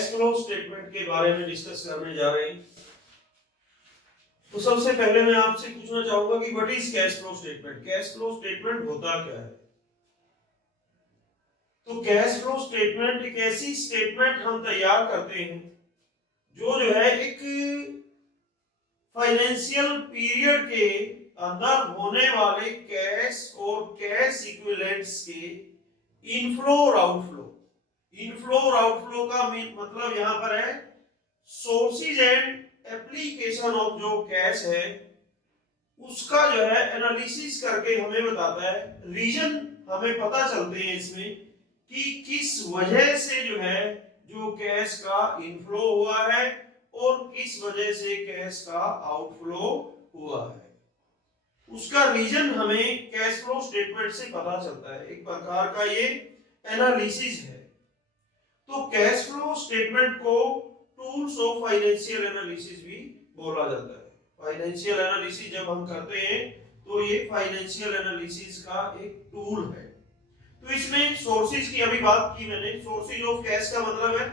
Cash flow statement के बारे में डिस्कस करने जा रहे हैं। तो सबसे पहले मैं आपसे पूछना चाहूंगा कि what is cash flow statement. Cash flow statement होता क्या है? तो कैश फ्लो स्टेटमेंट एक ऐसी स्टेटमेंट हम तैयार करते हैं जो है एक फाइनेंशियल पीरियड के अंदर होने वाले कैश और कैश इक्विवेलेंट्स के इनफ्लो और आउटफ्लो। इनफ्लो और आउटफ्लो का मतलब यहां पर है सोर्सेज एंड एप्लीकेशन ऑफ जो कैश है उसका है एनालिसिस करके हमें बताता है। रीजन हमें पता चलते हैं इसमें कि किस वजह से है जो कैश का इनफ्लो हुआ है और किस वजह से कैश का आउटफ्लो हुआ है, उसका रीजन हमें कैश फ्लो स्टेटमेंट से पता चलता है। एक प्रकार का ये एनालिसिस है। तो कैश फ्लो स्टेटमेंट को टूल्स ऑफ फाइनेंशियल एनालिसिस भी बोला जाता है। फाइनेंशियल एनालिसिस जब हम करते हैं तो ये फाइनेंशियल एनालिसिस का एक टूल है। तो इसमें सोर्सेज की अभी बात की मैंने। सोर्सेज ऑफ कैश का मतलब है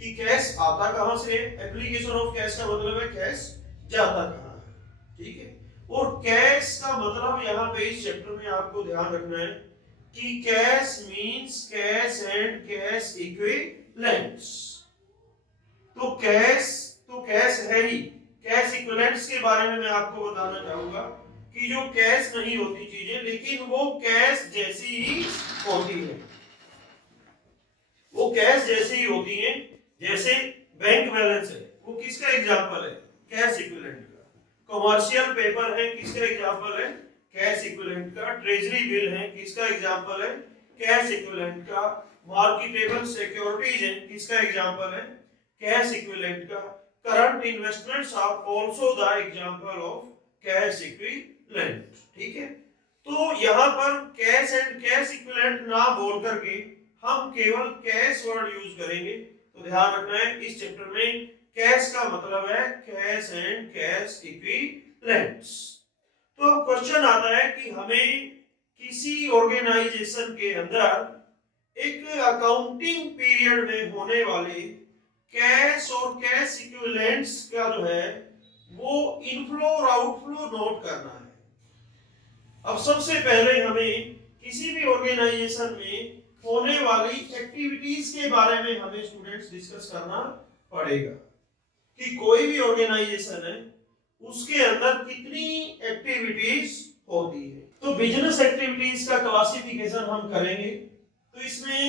कि कैश आता कहां से है। एप्लीकेशन ऑफ कैश का मतलब है कैश जाता कहां है, ठीक है। और कैश का मतलब यहाँ पे इस चैप्टर में आपको ध्यान रखना है कि cash means cash and cash equivalents. तो कैश है ही। कैश इक्विवेलेंट्स के बारे में मैं आपको बताना चाहूंगा कि जो कैश नहीं होती चीजें लेकिन वो कैश जैसी ही होती है। वो कैश जैसी ही होती है। जैसे बैंक बैलेंस है, वो किसका एग्जांपल है? कैश इक्विवेलेंट का। कमर्शियल पेपर है, किसका एग्जांपल है? कैश इक्विवेलेंट का। ट्रेजरी बिल है, किसका एग्जांपल है? कैश इक्विवेलेंट का। मार्केटेबल सिक्योरिटीज है, किसका एग्जांपल है? कैश इक्विवेलेंट का। Current investments are also the example of cash equivalent, ठीक है। तो यहां पर कैश एंड कैश इक्विवेलेंट ना बोल करके हम केवल कैश वर्ड यूज करेंगे। तो ध्यान रखना है इस चैप्टर में कैश का मतलब है कैश एंड कैश इक्विवेलेंट्स। तो अब क्वेश्चन आता है कि हमें किसी ऑर्गेनाइजेशन के अंदर एक अकाउंटिंग पीरियड में होने वाले कैश और कैश इक्विवेलेंट्स का है वो इनफ्लो और आउटफ्लो नोट करना है। अब सबसे पहले हमें किसी भी ऑर्गेनाइजेशन में होने वाली एक्टिविटीज के बारे में हमें स्टूडेंट्स डिस्कस करना पड़ेगा कि कोई भी ऑर्गेनाइजेशन है उसके अंदर कितनी एक्टिविटीज होती है। तो बिजनेस एक्टिविटीज का क्लासिफिकेशन हम करेंगे। तो इसमें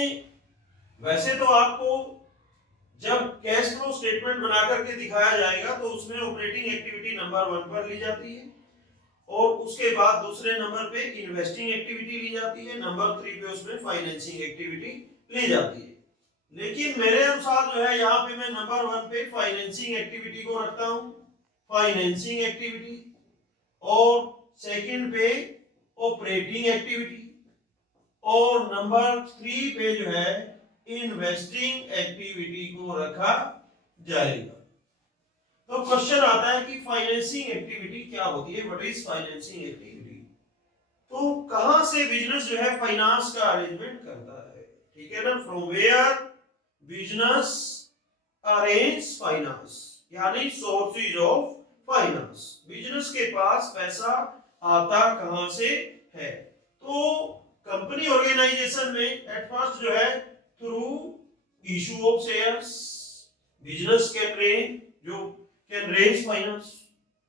वैसे तो आपको जब कैश फ्लो स्टेटमेंट बना करके दिखाया जाएगा तो उसमें ऑपरेटिंग एक्टिविटी नंबर 1 पर ली जाती है और उसके बाद दूसरे नंबर पे इन्वेस्टिंग एक्टिविटी ली जाती है, नंबर 3 पे उसमें फाइनेंसिंग एक्टिविटी ली जाती है। लेकिन मेरे अनुसार है यहाँ पे मैं नंबर 1 पे फाइनेंसिंग एक्टिविटी को रखता हूँ, फाइनेंसिंग एक्टिविटी, और सेकंड पे ऑपरेटिंग एक्टिविटी, और नंबर 3 पे है इन्वेस्टिंग एक्टिविटी को रखा जाएगा। तो क्वेश्चन आता है कि फाइनेंसिंग एक्टिविटी क्या होती है? What is financing activity? तो कहां से बिजनेस है फाइनेंस का अरेंजमेंट करता है, ठीक है ना। From where business arrange finance, यानी सोर्सेज ऑफ फाइनेंस। बिजनेस के पास पैसा आता कहां से है? तो कंपनी ऑर्गेनाइजेशन में एट फर्स्ट है through issue of shares. Business can raise finance,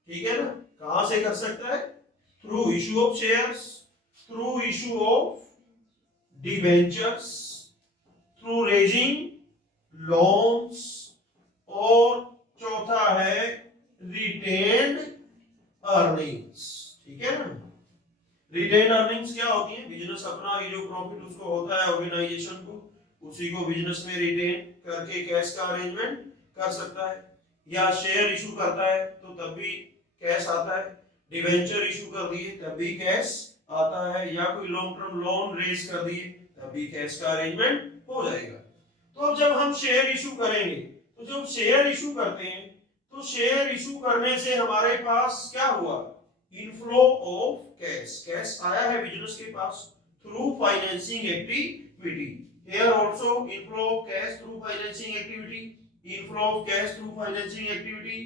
ठीक है ना। कहां से कर सकता है? Through issue of shares, through issue of debentures, through raising loans, और चौथा है रिटेन्ड अर्निंग्स, ठीक है ना। रिटेन्ड अर्निंग्स क्या होती है? बिजनेस अपना जो प्रॉफिट उसको होता है ऑर्गेनाइजेशन को, उसी को बिजनेस में रिटेन करके कैश का अरेंजमेंट कर सकता है, या शेयर इशू करता है तो तब भी कैश आता है, डिबेंचर इशू कर दिए तब भी कैश आता है, या कोई लॉन्ग टर्म लोन रेज कर दिए तब भी कैश का अरेंजमेंट हो जाएगा। तो अब जब हम शेयर इशू करेंगे तो जब शेयर इशू करते हैं तो शेयर इशू करने से हमारे पास क्या हुआ? Inflow of cash. कैश आया है बिजनेस के pass through financing activity. here also inflow of cash through financing activity, inflow of cash through financing activity,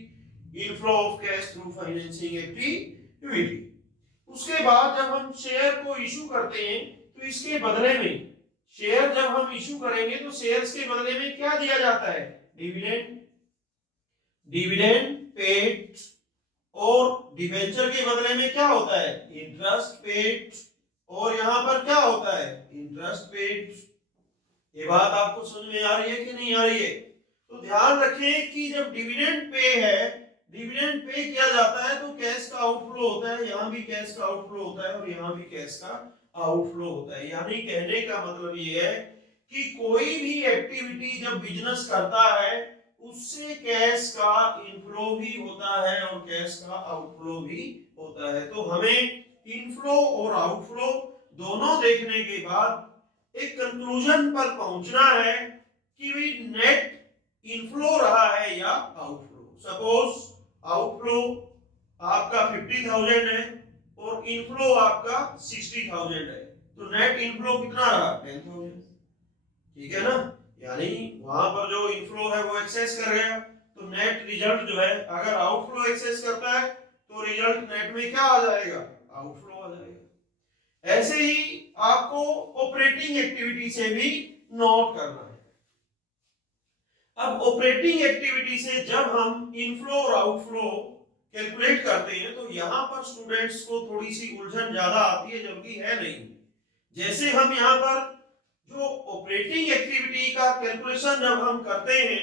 inflow of cash through financing activity. उसके बाद जब हम शेयर को इशू करते हैं तो इसके बदले में शेयर जब हम इशू करेंगे तो शेयर्स के बदले में क्या दिया जाता है? डिविडेंड, डिविडेंड पेड, और डिबेंचर के बदले में क्या होता है? इंटरेस्ट पेड, और यहां पर क्या होता है? Interest paid. ये बात आपको समझ में आ रही है कि नहीं आ रही है? तो ध्यान रखें कि जब डिविडेंड पे है, डिविडेंड पे किया जाता है तो कैश का आउटफ्लो होता है, यहां भी कैश का आउटफ्लो होता है और यहां भी कैश का आउटफ्लो होता है। यानी कहने का मतलब ये है कि कोई भी एक्टिविटी जब बिजनेस करता है उससे कैश का इनफ्लो भी होता है और कैश का आउटफ्लो भी होता है। तो हमें इनफ्लो और आउटफ्लो दोनों देखने के बाद एक कंक्लूजन पर पहुंचना है कि भी नेट इनफ्लो रहा है या आउटफ्लो। सपोज आउटफ्लो आपका 50,000 है और इनफ्लो आपका 60,000 है, तो नेट इनफ्लो कितना रहा? 10,000। ठीक है ना? यानी वहां पर जो इनफ्लो है वो एक्सेस कर गया, तो नेट रिजल्ट जो है अगर आउटफ्लो एक्सेस करता है तो रिजल्ट नेट में क्या आ जाएगा? आउटफ्लो आ जाएगा। ऐसे ही आपको ऑपरेटिंग एक्टिविटी से भी नोट करना है। अब ऑपरेटिंग एक्टिविटी से जब हम इनफ्लो और आउटफ्लो कैलकुलेट करते हैं तो यहां पर स्टूडेंट्स को थोड़ी सी उलझन ज्यादा आती है, जबकि है नहीं। जैसे हम यहां पर जो ऑपरेटिंग एक्टिविटी का कैलकुलेशन जब हम करते हैं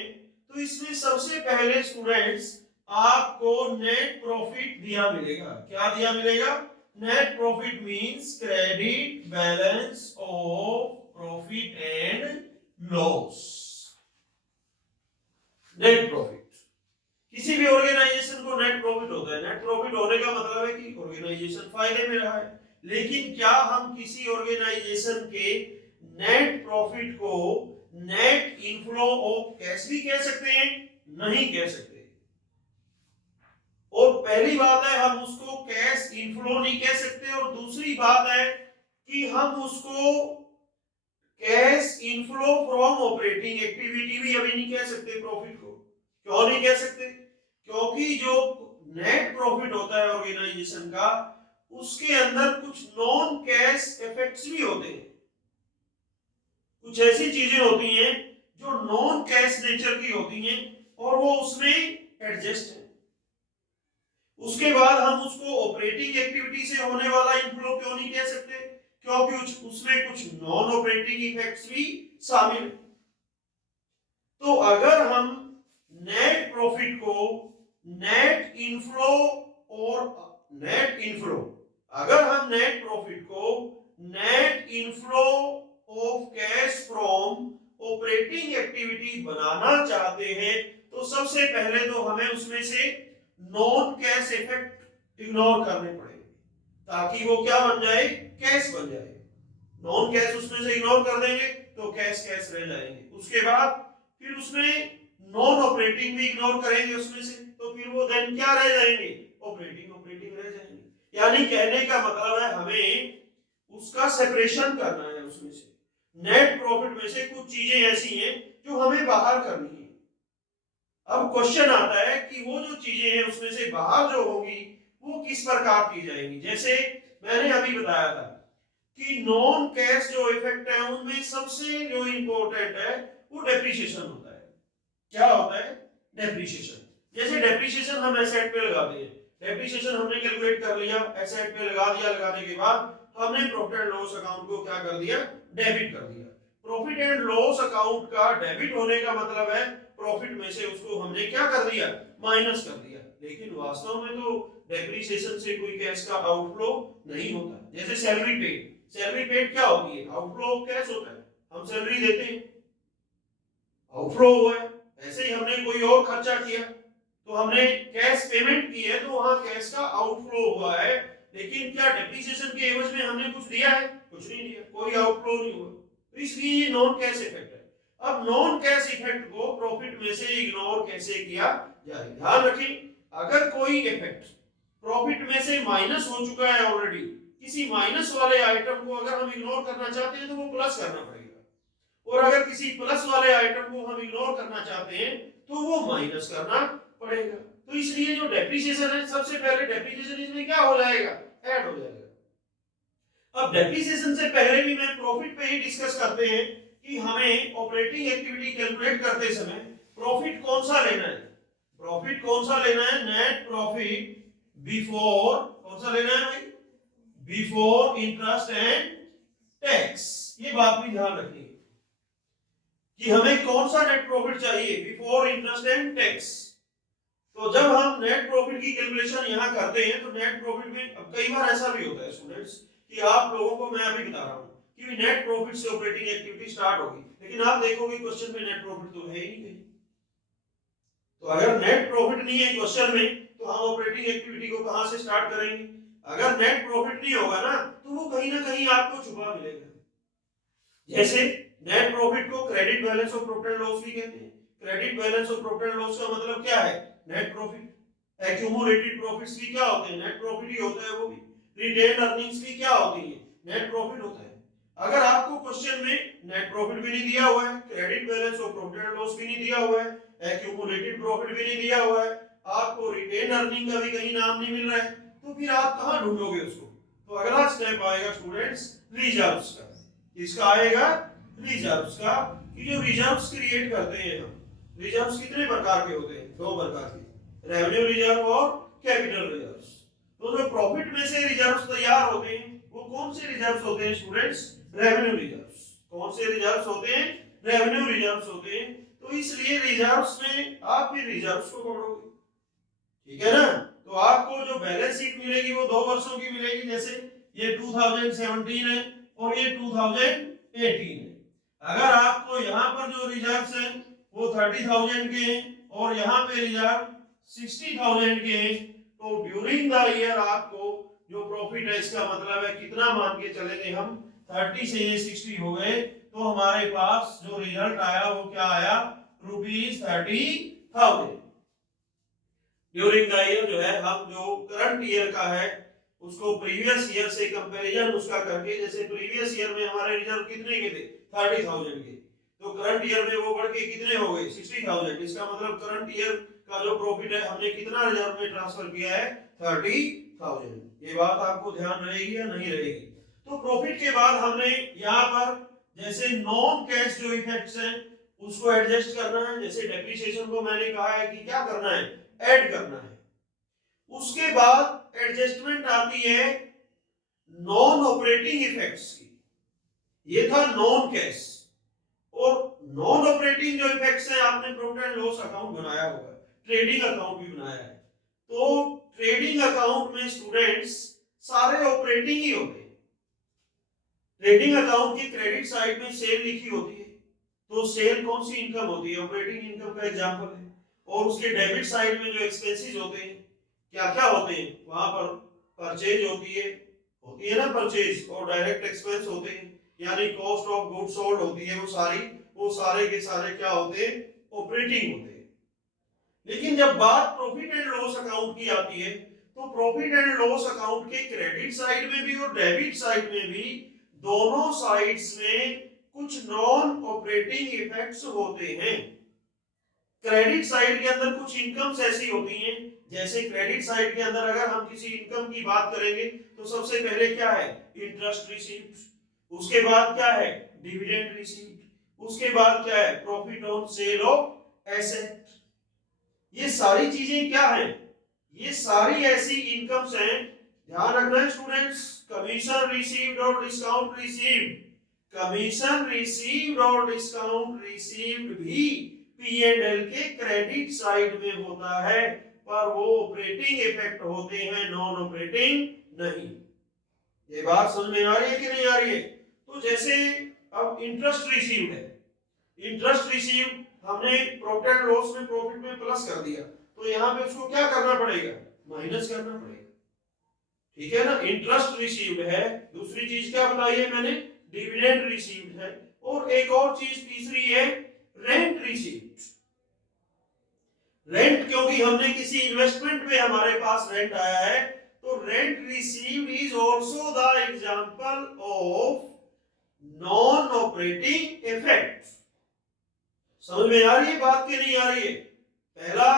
तो इसमें सबसे पहले स्टूडेंट्स आपको नेट प्रॉफिट दिया मिलेगा। क्या दिया मिलेगा? Net profit means credit balance of profit and loss. Net profit किसी भी ऑर्गेनाइजेशन को नेट प्रॉफिट होता है। नेट प्रॉफिट होने का मतलब है कि ऑर्गेनाइजेशन फायदे में रहा है। लेकिन क्या हम किसी ऑर्गेनाइजेशन के नेट प्रॉफिट को नेट इनफ्लो ऑफ कैश भी कह सकते हैं? नहीं कह सकते। और पहली बात है हम उसको कैश इनफ्लो नहीं कह सकते, और दूसरी बात है कि हम उसको cash inflow from operating activity भी अभी नहीं कह सकते प्रॉफिट को। क्यों नहीं कह सकते? क्योंकि जो नेट प्रॉफिट होता है ऑर्गेनाइजेशन का उसके अंदर कुछ नॉन कैश इफेक्ट्स भी होते हैं। कुछ ऐसी चीजें होती हैं जो नॉन कैश नेचर की होती हैं और वो उसमें एडजस्ट है। उसके बाद हम उसको ऑपरेटिंग एक्टिविटी से होने वाला इनफ्लो क्यों नहीं कह सकते? क्योंकि उसमें कुछ नॉन ऑपरेटिंग इफेक्ट्स भी शामिल है। तो अगर हम नेट प्रॉफिट को नेट इनफ्लो और नेट इनफ्लो, अगर हम नेट प्रॉफिट को net inflow of cash from operating activity बनाना चाहते हैं तो सबसे पहले तो हमें उसमें से नॉन कैश इफेक्ट इग्नोर करने पड़ेंगे ताकि वो क्या बन जाए? कैश बन जाए। नॉन कैश उसमें से इग्नोर कर देंगे तो कैश कैश रह जाएंगे। उसके बाद फिर उसमें नॉन ऑपरेटिंग भी इग्नोर करेंगे उसमें से, तो फिर वो देन क्या रह जाएंगे? ऑपरेटिंग ऑपरेटिंग रह जाएंगे। यानी कहने का मतलब है हमें उसका सेपरेशन करना है उसमें से। नेट प्रॉफिट में से कुछ चीजें ऐसी हैं जो हमें बाहर करनी है। अब क्वेश्चन आता है कि वो जो चीजें हैं उसमें से बाहर जो होगी वो किस प्रकार की जाएंगी। जैसे मैंने अभी बताया था कि नॉन कैश जो इफेक्ट है उनमें सबसे जो इंपॉर्टेंट है वो डेप्रिसिएशन होता है। क्या होता है? डेप्रिसिएशन। जैसे डेप्रिसिएशन हम एसेट पे लगाते हैं, डेप्रिसिएशन हमने कैलकुलेट कर लिया, एसेट पे लगा दिया, लगाने के बाद हमने प्रॉफिट एंड लॉस अकाउंट को क्या कर दिया? डेबिट कर दिया। प्रॉफिट एंड लॉस अकाउंट का डेबिट होने का मतलब है प्रॉफिट में से उसको हमने क्या कर दिया? माइनस कर दिया। लेकिन वास्तव में तो डेप्रिसिएशन से कोई कैश का आउटफ्लो नहीं होता। जैसे सैलरी पेड, सैलरी पेड क्या होती है? आउटफ्लो ऑफ कैश होता है। हम सैलरी देते हैं, आउटफ्लो हुआ है। ऐसे ही हमने कोई और खर्चा किया तो हमने कैश पेमेंट की है तो वहां कैश का आउटफ्लो हुआ है। लेकिन क्या डेप्रिसिएशन के एवज में हमने कुछ दिया है? कुछ नहीं दिया, कोई आउटफ्लो नहीं हुआ। तो इसलिए नॉन कैश इफेक्ट है। अब नॉन कैश इफेक्ट को प्रॉफिट में से इग्नोर कैसे किया जाए? ध्यान रखें, अगर कोई इफेक्ट प्रॉफिट में से माइनस हो चुका है ऑलरेडी, किसी माइनस वाले आइटम को अगर हम इग्नोर करना चाहते हैं तो वो प्लस करना पड़ेगा। और अगर किसी प्लस वाले आइटम को हम इग्नोर करना चाहते हैं तो वो माइनस करना पड़ेगा। तो इसलिए जो डेप्रिसिएशन है, सबसे पहले डेप्रिसिएशन इसमें क्या हो जाएगा, ऐड हो जाएगा। अब डेप्रिसिएशन से पहले भी मैं प्रॉफिट पे ही डिस्कस करते हैं कि हमें ऑपरेटिंग एक्टिविटी कैलकुलेट करते समय प्रॉफिट कौन सा लेना है। प्रॉफिट कौन सा लेना है, नेट प्रॉफिट बिफोर, कौन सा लेना है भाई, बिफोर इंटरेस्ट एंड टैक्स। ये बात भी ध्यान रखनी है कि हमें कौन सा नेट प्रॉफिट चाहिए, बिफोर इंटरेस्ट एंड टैक्स। तो जब हम नेट प्रॉफिट की कैलकुलेशन यहां करते हैं तो नेट प्रॉफिट में, अब कई बार ऐसा भी होता है स्टूडेंट्स कि आप लोगों को मैं अभी बता रहा हूं कि नेट प्रॉफिट से ऑपरेटिंग एक्टिविटी स्टार्ट होगी, लेकिन आप देखोगे क्वेश्चन में नेट प्रॉफिट तो है ही नहीं। तो अगर नेट प्रॉफिट नहीं है क्वेश्चन में तो हम ऑपरेटिंग एक्टिविटी को कहां से स्टार्ट करेंगे। अगर नेट प्रॉफिट नहीं होगा ना तो वो कहीं ना कहीं आपको छुपा मिलेगा। जैसे नेट प्रॉफिट को credit balance of profit and loss भी कहते हैं। Credit balance of profit and loss का मतलब क्या है, नेट प्रॉफिट। एक्यूमुलेटेड प्रॉफिट्स भी क्या होते हैं, नेट प्रॉफिट ही होता है वो भी। रिटेन्ड अर्निंग्स भी क्या होती है, नेट प्रॉफिट होता है। अगर आपको क्वेश्चन में नेट प्रॉफिट भी नहीं दिया हुआ है, credit balance of profit and loss भी नहीं दिया हुआ है, एक्यूमुलेटेड प्रॉफिट भी नहीं दिया हुआ है, आपको रिटेन अर्निंग का भी कहीं नाम नहीं मिल रहा है, तो फिर आप कहां ढूंढोगे उसको। तो अगला स्टेप आएगा स्टूडेंट्स रिजर्व्स का। किसका आएगा, रिजर्व्स का। कि जो रिजर्व्स क्रिएट करते हैं हम, रिजर्व्स कितने प्रकार के होते हैं, दो प्रकार के, रेवेन्यू रिजर्व और कैपिटल रिजर्व्स। तो जो प्रॉफिट में से रिजर्व्स तैयार होते हैं वो कौन से रिजर्व्स होते हैं स्टूडेंट्स, रेवेन्यू रिजर्व्स। कौन से रिजर्व्स होते हैं, रेवेन्यू रिजर्व्स होते हैं। तो इसलिए रिजर्व्स में आप भी रिजर्व्स को पढ़ोगे, ठीक है ना। तो आपको जो बैलेंस शीट मिलेगी वो 2 वर्षों की मिलेगी, जैसे ये 2017 है और ये 2018 है। अगर आपको यहाँ पर जो रिजर्व्स हैं वो 30,000 के हैं और यहाँ पे रिजर्व 60,000 के हैं, तो ड्यूरिंग द ईयर आपको जो प्रॉफिट है, इसका मतलब है कितना मान के चलेंगे हम, 30 से ये 60 हो गए, तो हमारे पास जो रिजल्ट आया वो क्या आया, ₹30,000। ड्यूरिंग द ईयर जो है, हम जो करंट ईयर का है उसको प्रीवियस ईयर से कंपैरिजन उसका करके, जैसे प्रीवियस ईयर में हमारे रिजर्व कितने के थे, 30,000 के, तो करंट ईयर में वो बढ़ के कितने हो गए, 60,000। इसका मतलब करंट ईयर का जो प्रॉफिट है हमने कितना रिजर्व में ट्रांसफर किया है, 30,000। ये बात आपको ध्यान रहेगी या नहीं रहेगी। तो प्रॉफिट के बाद हमने यहाँ पर जैसे नॉन कैश जो इफेक्ट्स हैं उसको एडजस्ट करना है। जैसे डेप्रिसिएशन को मैंने कहा है कि क्या करना है, ऐड करना है। उसके बाद एडजस्टमेंट आती है नॉन ऑपरेटिंग इफेक्ट्स की। ये था नॉन कैश। और नॉन ऑपरेटिंग जो इफेक्ट्स हैं, आपने प्रॉफिट एंड लॉस अकाउंट बनाया होगा, ट्रेडिंग अकाउंट भी बनाया है। तो ट्रेडिंग अकाउंट में स्टूडेंट्स सारे ऑपरेटिंग ही होते हैं। ट्रेडिंग अकाउंट की क्रेडिट साइड में सेल लिखी होती है, तो सेल कौन सी इनकम होती है, ऑपरेटिंग इनकम का एग्जांपल है। और उसके डेबिट साइड में जो एक्सपेंसेस होते हैं क्या क्या होते हैं, वहां पर परचेज होती है ना, परचेज और डायरेक्ट एक्सपेंस होते हैं, यानी कॉस्ट ऑफ गुड्स सोल्ड होती है, वो सारे के सारे क्या होते हैं, ऑपरेटिंग होते हैं। लेकिन जब बात प्रॉफिट एंड लॉस अकाउंट की आती है तो प्रॉफिट एंड लॉस अकाउंट के क्रेडिट साइड में भी और डेबिट साइड में भी, दोनों साइड्स में कुछ नॉन ऑपरेटिंग इफेक्ट्स होते हैं। क्रेडिट साइड के अंदर कुछ इनकम्स ऐसी होती हैं, जैसे क्रेडिट साइड के अंदर अगर हम किसी इनकम की बात करेंगे तो सबसे पहले क्या है, इंटरेस्ट रिसीव्ड, उसके बाद क्या है, डिविडेंड रिसीव्ड, उसके बाद क्या है, profit on sale of asset. ये सारी चीजें क्या हैं, ये सारी ऐसी इनकम्स हैं। ध्यान रखना स्टूडेंट्स, कमीशन रिसीव्ड और डिस्काउंट रिसीव्ड, कमीशन रिसीव्ड और डिस्काउंट रिसीव्ड भी P&L के क्रेडिट साइड में होता है, पर वो ऑपरेटिंग इफेक्ट होते हैं, नॉन ऑपरेटिंग नहीं। ये बात समझ में आ रही है कि नहीं आ रही है। तो जैसे अब इंटरेस्ट रिसीव्ड है, इंटरेस्ट रिसीव्ड हमने प्रॉफिट एंड लॉस में प्रॉफिट में प्लस कर दिया, तो यहाँ पे उसको क्या करना पड़ेगा, माइनस करना पड़ेगा, ठीक है ना। इंटरेस्ट रिसीव्ड है, दूसरी चीज क्या बताई है मैंने, डिविडेंड रिसीव्ड है, और एक और चीज तीसरी है रेंट रिसीव्ड। रेंट, क्योंकि हमने किसी इन्वेस्टमेंट पे हमारे पास रेंट आया है, तो rent received is also the example of non operating effect. समझ में आ रही है बात कि नहीं आ रही है? पहला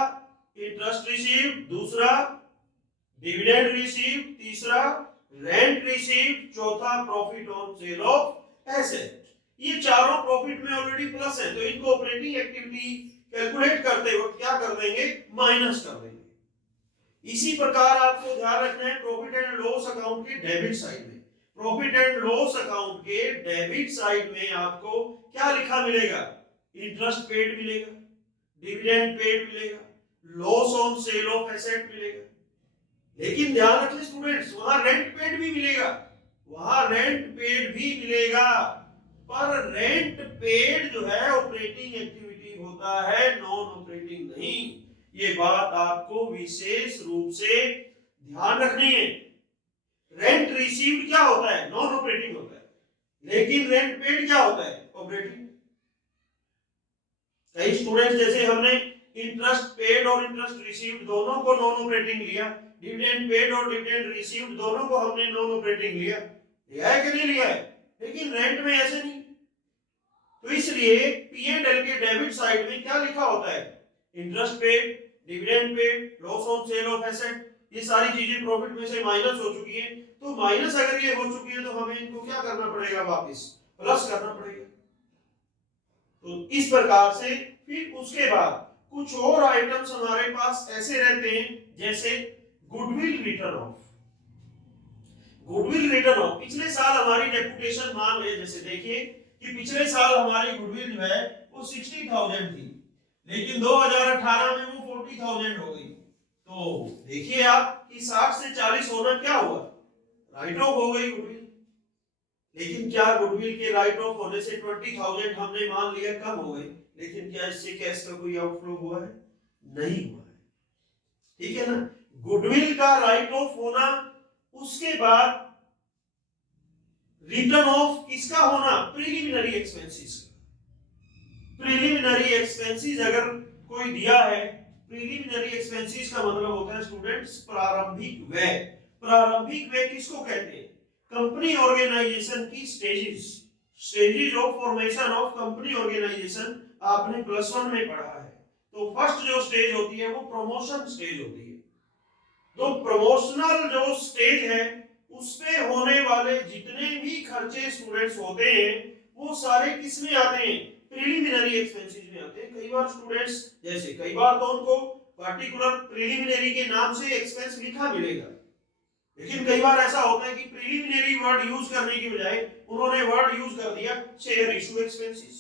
इंटरेस्ट रिसीव, दूसरा डिविडेंड रिसीव, तीसरा रेंट रिसीव, चौथा profit on sale of asset. ये चारों प्रॉफिट में ऑलरेडी प्लस है, तो इनको ऑपरेटिंग एक्टिविटी कैलकुलेट करते वक्त क्या कर देंगे? माइनस कर देंगे। इसी प्रकार आपको ध्यान रखना है प्रॉफिट एंड लॉस अकाउंट के डेबिट साइड में। प्रॉफिट एंड लॉस अकाउंट के डेबिट साइड में आपको क्या लिखा मिलेगा? इंटरेस्ट पेड मिलेगा, डिविडेंड पेड मिलेगा, loss on sale of asset मिलेगा। लेकिन ध्यान रखिए स्टूडेंट्स, वहां रेंट पेड भी मिलेगा, वहां रेंट पेड भी मिलेगा, पर रेंट पेड जो है ऑपरेटिंग एक्टिविटी होता है, नॉन ऑपरेटिंग नहीं। ये बात आपको विशेष रूप से ध्यान रखनी है। रेंट रिसीव्ड क्या होता है? नॉन ऑपरेटिंग होता है, लेकिन रेंट पेड क्या होता है? ऑपरेटिंग। कई स्टूडेंट्स जैसे हमने इंटरेस्ट पेड और इंटरेस्ट रिसीव्ड दोनों को नॉन ऑपरेटिंग लिया, डिविडेंड पेड और डिविडेंड रिसीव्ड दोनों को हमने नॉन ऑपरेटिंग लिया है कि नहीं लिया है? लेकिन रेंट में ऐसे नहीं। तो इसलिए पी एंड एल के डेबिट साइड में क्या लिखा होता है? Interest paid, dividend paid, loss on sale of asset. ये सारी चीजें प्रॉफिट में से माइनस हो चुकी है। तो माइनस अगर ये हो चुकी है तो हमें इनको क्या करना पड़ेगा? वापस प्लस करना पड़ेगा। तो इस प्रकार से फिर उसके बाद कुछ और आइटम्स हमारे पास ऐसे रहते हैं, जैसे goodwill written of. Goodwill written of, पिछले साल हमारी रेपुटेशन मान ले, जैसे देखिए कि पिछले साल हमारी गुडविल जो है वो 60,000 थी, लेकिन 2018 में वो 40,000 हो गई। तो देखिए आप कि 60 से 40 होना क्या हुआ? राइट ऑफ हो गई गुडविल। लेकिन क्या गुडविल के राइट ऑफ होने से 20,000 हमने मान लिया कम हो गए, लेकिन क्या इससे कैश का कोई आउटफ्लो हुआ है? नहीं हुआ है। ठीक है ना? गुडविल का राइट ऑफ होना, उसके बाद रिटर्न ऑफ किसका होना? प्रिलिमिनरी एक्सपेंसेस का। प्रिलिमिनरी एक्सपेंसेस अगर कोई दिया है, प्रिलिमिनरी एक्सपेंसेस का मतलब होता है स्टूडेंट्स प्रारंभिक व्यय। प्रारंभिक व्यय किसको कहते हैं? कंपनी ऑर्गेनाइजेशन की stages, stages of formation of company organisation आपने +1 में पढ़ा है। तो फर्स्ट जो स्टेज होती है वो प्रमोशन स्टेज होती है। तो प्रमोशनल जो स्टेज है उसमें होने वाले जितने भी खर्चे स्टूडेंट्स होते हैं वो सारे किस में आते हैं? प्रिलिमिनरी एक्सपेंसेस में आते हैं। कई बार स्टूडेंट्स जैसे कई बार तो उनको पर्टिकुलर प्रिलिमिनरी के नाम से एक्सपेंस लिखा मिलेगा, लेकिन कई बार ऐसा होता है कि प्रिलिमिनरी वर्ड यूज करने की बजाय उन्होंने वर्ड यूज कर दिया शेयर इशू एक्सपेंसेस,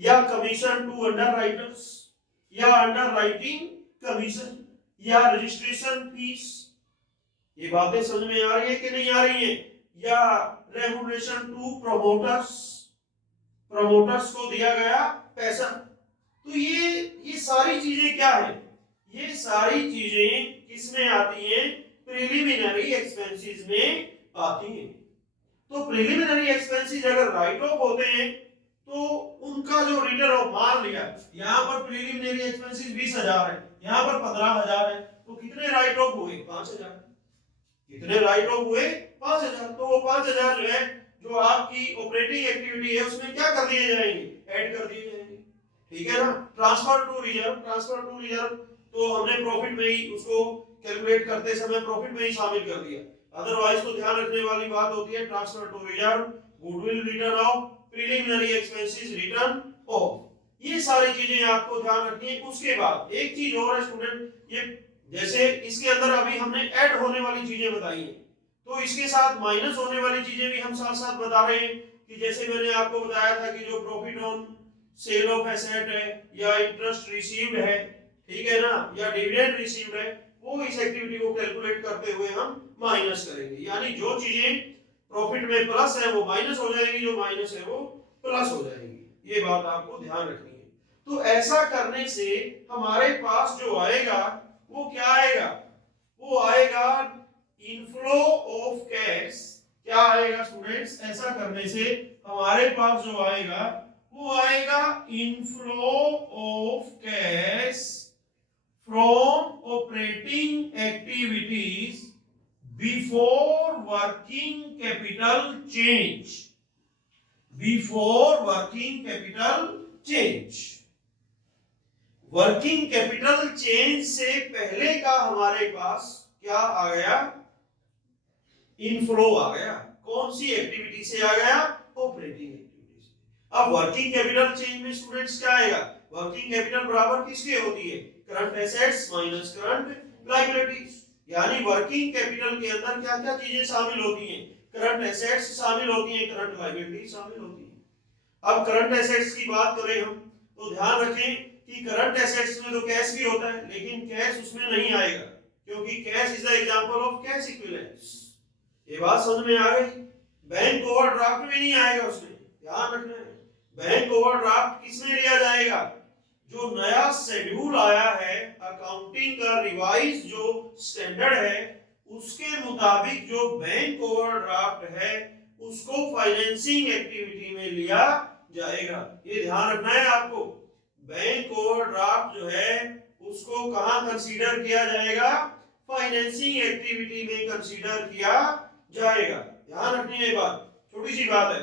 या कमीशन टू अंडरराइटर्स, या अंडरराइटिंग कमीशन, या रजिस्ट्रेशन फीस। ये बातें समझ में आ रही है कि नहीं आ रही है? या रेम्युनरेशन टू प्रोमोटर्स, प्रोमोटर्स को दिया गया पैसा। तो ये सारी चीजें क्या है? ये सारी चीजें किसमें आती हैं? प्रिलिमिनरी एक्सपेंसेस में आती हैं। तो प्रिलिमिनरी एक्सपेंसेस अगर राइट ऑफ होते हैं तो उनका जो रिटर्न ऑफ, मान लिया यहाँ पर प्रिलिमिनरी एक्सपेंसेस 20,000 है, यहाँ पर 15,000 है, तो कितने राइट ऑफ हुए? 5,000। कितने राइट ऑफ हुए? 5,000। तो वो 5,000 जो है, जो आपकी ऑपरेटिंग एक्टिविटी है उसमें क्या कर दिए जाएंगे? ऐड कर दिए जाएंगे। ठीक है ना? Transfer to reserve, transfer to reserve तो हमने प्रॉफिट में ही उसको कैलकुलेट करते समय प्रॉफिट में ही शामिल कर दिया। अदरवाइज तो ध्यान रखने वाली बात होती है transfer to reserve, goodwill written off, preliminary expenses written off. ये सारी चीजें आपको ध्यान रखनी है। उसके बाद एक चीज और है स्टूडेंट, ये जैसे इसके अंदर अभी हमने ऐड होने वाली चीजें बताई हैं, तो इसके साथ माइनस होने वाली चीजें भी हम साथ साथ बता रहे हैं कि जैसे मैंने आपको बताया था कि जो profit on sale of asset है, या इंटरेस्ट रिसीव्ड है, ठीक है ना, या डिविडेंड रिसीव्ड है, वो इस एक्टिविटी को कैलकुलेट करते हुए हम माइनस करेंगे। यानी जो चीजें प्रॉफिट में प्लस है वो माइनस हो जाएगी, जो माइनस है वो प्लस हो जाएगी। ये बात आपको ध्यान रखनी है। तो ऐसा करने से हमारे पास जो आएगा वो क्या आएगा? वो आएगा इनफ्लो ऑफ कैश। क्या आएगा स्टूडेंट्स? ऐसा करने से हमारे पास जो आएगा वो आएगा inflow of cash from operating before working capital change. Before working capital change. Working capital change से पहले का हमारे पास क्या आ गया? इनफ्लो आ गया। कौन सी एक्टिविटी से आ गया? ऑपरेटिंग एक्टिविटी से। अब वर्किंग कैपिटल चेंज में स्टूडेंट्स क्या आएगा? वर्किंग कैपिटल बराबर किसके होती है? Current assets minus current liabilities. यानी वर्किंग कैपिटल के अंदर क्या क्या चीजें शामिल होती हैं? करंट एसेट्स शामिल होती हैं, करंट लायबिलिटीज शामिल होती हैं। अब करंट एसेट्स की बात करें हम तो ध्यान रखें कि करंट एसेट्स में तो कैश भी होता है, लेकिन कैश उसमें नहीं आएगा, क्योंकि cash is the example of cash equivalence. ये बात समझ में आ गई? बैंक ओवरड्राफ्ट में नहीं आएगा उसमें, ध्यान रखना है। बैंक ओवरड्राफ्ट किसमें लिया जाएगा? जो नया शेड्यूल आया है अकाउंटिंग का, रिवाइज जो स्टैंडर्ड है, उसके मुताबिक जो बैंक ओवरड्राफ्ट है उसको फाइनेंसिंग एक्टिविटी में लिया जाएगा। ये ध्यान रखना है आपको। बैंक ओवरड्राफ्ट जो है उसको कहां कंसीडर किया जाएगा? फाइनेंसिंग एक्टिविटी में कंसीडर किया जाएगा। ध्यान रखनी है बात, छोटी सी बात है।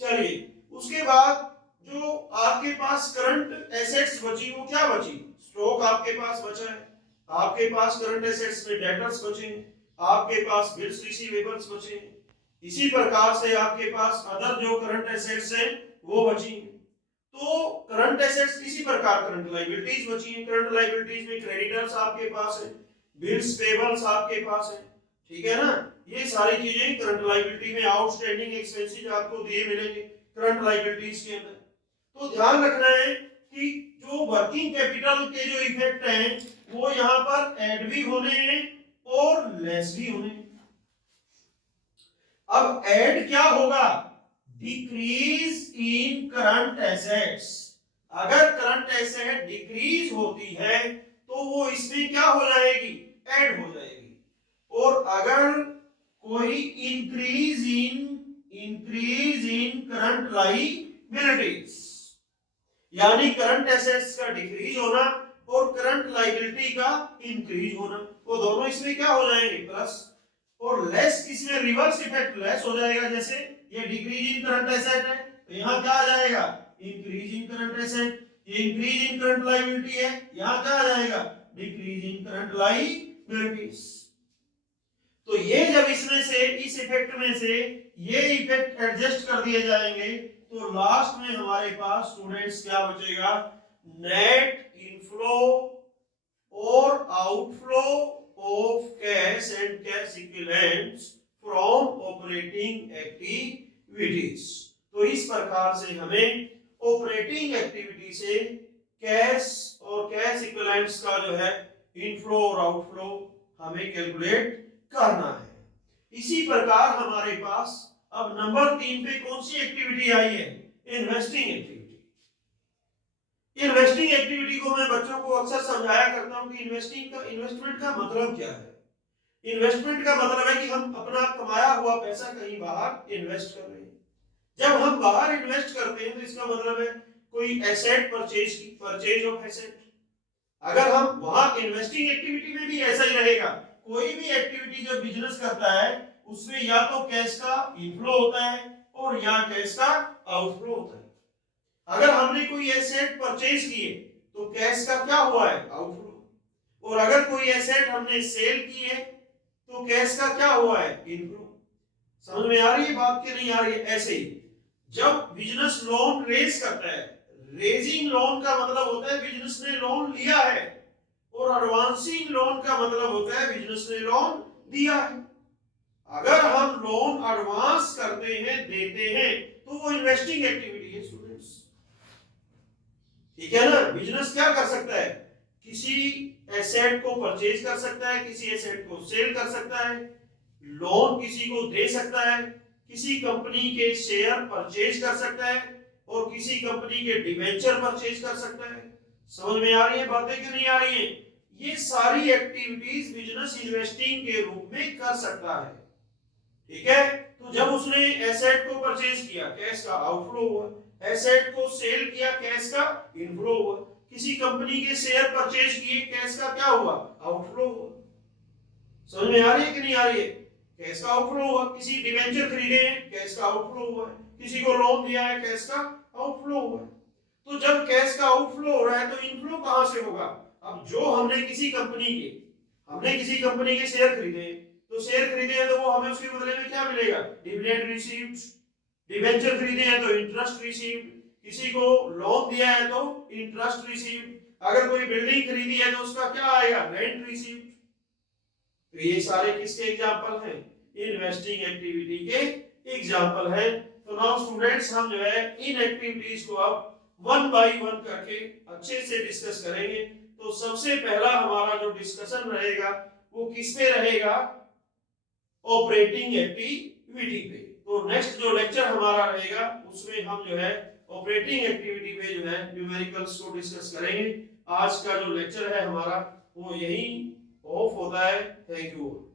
चलिए, उसके बाद जो आपके पास करंट एसेट्स बची वो क्या बची? स्टॉक आपके पास बचा है, आपके पास करंट एसेट्स में डेटर्स बचे हैं, आपके पास बिल्स रिसीवेबल्स बचे हैं। इसी प्रकार से आपके पास अदर जो करंट एसेट्स हैं वो बची हैं। तो करंट एसेट्स इसी प्रकार करंट लायबिलिटीज बची हैं। करंट लायबिलिटीज में क्रेडिटर्स आपके पास है, बिल्स पेबल्स आपके पास है, ठीक है ना? ये सारी चीजें करंट लायबिलिटी में आउटस्टैंडिंग एक्सपेंसेस आपको दिए मिलेंगे करंट लायबिलिटीज के अंदर। तो ध्यान रखना है कि जो वर्किंग कैपिटल के जो इफेक्ट हैं वो यहाँ पर ऐड भी होने हैं और लेस भी होने हैं। अब ऐड क्या होगा? Decrease in current assets. अगर करंट एसेट डिक्रीज होती है तो वो इसमें क्या हो जाएगी? ऐड हो जाएगी। और अगर कोई इंक्रीज इन करंट लायबिलिटीज, यानी करंट एसेट्स का डिक्रीज होना और करंट लायबिलिटी का इंक्रीज होना, वो दोनों इसमें क्या हो जाएंगे? प्लस। और लेस इसमें रिवर्स इफेक्ट लेस हो जाएगा। जैसे ये डिक्रीज इन करंट एसेट है तो यहाँ क्या आ जाएगा? Increase in current asset. ये इंक्रीज इन करंट लायबिलिटी है, यहाँ क्या आ जाएगा? Decrease in current liabilities. तो ये जब इसमें से, इस इफेक्ट में से ये इफेक्ट एडजस्ट कर दिए जाएंगे तो लास्ट में हमारे पास स्टूडेंट्स क्या बचेगा? नेट इनफ्लो और outflow of cash and cash equivalents from operating activities. तो इस प्रकार से हमें ऑपरेटिंग एक्टिविटी से कैश और कैश इक्विवेलेंट्स का जो है इनफ्लो और आउटफ्लो हमें कैलकुलेट करना है। इसी प्रकार हमारे पास अब नंबर 3 पे कौन सी एक्टिविटी आई है? Investing activity. इन्वेस्टिंग एक्टिविटी को मैं बच्चों को अक्सर समझाया करता हूं कि इन्वेस्टमेंट का मतलब क्या है। इन्वेस्टमेंट का मतलब है कि हम अपना कमाया हुआ पैसा कहीं बाहर इन्वेस्ट कर रहे हैं। जब हम बाहर इन्वेस्ट करते हैं तो इसका मतलब है कोई एसेट परचेज ऑफ एसेट। अगर हम वहां इन्वेस्टिंग एक्टिविटी में भी ऐसा ही रहेगा। कोई भी एक्टिविटी जो बिजनेस करता है उसमें या तो कैश का इनफ्लो होता है और या कैश का आउटफ्लो होता है। अगर हमने कोई एसेट परचेज किए तो कैश का क्या हुआ है? आउटफ्लो। और अगर कोई एसेट हमने सेल की है तो कैश का क्या हुआ है? इनफ्लो। समझ में आ रही है बात कि नहीं आ रही है? ऐसे ही जब बिजनेस लोन रेज करता है, रेजिंग लोन का मतलब होता है बिजनेस ने लोन लिया है, और एडवांसिंग लोन का मतलब होता है बिजनेस ने लोन दिया है। अगर हम लोन एडवांस करते हैं, देते हैं, तो वो इन्वेस्टिंग एक्टिविटी है स्टूडेंट्स, ठीक है ना? बिजनेस क्या कर सकता है? किसी एसेट को परचेज कर सकता है, किसी एसेट को सेल कर सकता है, लोन किसी को दे सकता है, किसी कंपनी के शेयर परचेज कर सकता है और किसी कंपनी के डिबेंचर परचेज कर सकता है। समझ में आ रही है बातें कि नहीं आ रही है? ये सारी एक्टिविटीज बिजनेस इन्वेस्टिंग के रूप में कर सकता है, ठीक है? तो जब उसने एसेट को परचेज किया, कैश का आउटफ्लो हुआ, एसेट को सेल किया, कैश का इनफ्लो हुआ, किसी कंपनी के शेयर परचेज किए, कैश का क्या हुआ? आउटफ्लो हुआ। समझ में आ रही है कि नहीं आ रही है? कैश का आउटफ्लो हुआ, किसी डिवेंचर खरीदे हैं, कैश का आउटफ्लो हुआ है, किसी को लोन दिया है, कैश का आउटफ्लो हुआ है। तो जब कैश का आउटफ्लो हो रहा है तो इनफ्लो कहां से होगा? अब जो हमने किसी कंपनी के शेयर खरीदे, तो शेयर खरीदे हैं तो वो हमें उसके बदले में क्या मिलेगा? Dividend received. डिवेंचर खरीदे हैं तो इंटरेस्ट रिसीव्ड, किसी को लोन दिया है तो इंटरेस्ट रिसीव्ड, अगर कोई बिल्डिंग खरीदी है तो उसका क्या आएगा? Rent received. तो ये सारे किसके एग्जांपल हैं? इन्वेस्टिंग एक्टिविटी के एग्जांपल हैं। तो नाउ स्टूडेंट्स, हम जो है इन एक्टिविटीज को अब वन बाय वन करके अच्छे से डिस्कस करेंगे। तो सबसे पहला हमारा जो डिस्कशन रहेगा वो किस पे रहेगा? ऑपरेटिंग एक्टिविटी पे। तो नेक्स्ट जो लेक्चर हमारा रहेगा उसमें हम जो है ऑपरेटिंग एक्टिविटी पे जो है न्यूमेरिकल्स को डिस्कस करेंगे। आज का जो लेक्चर है हमारा वो यही ऑफ होता है। Thank you.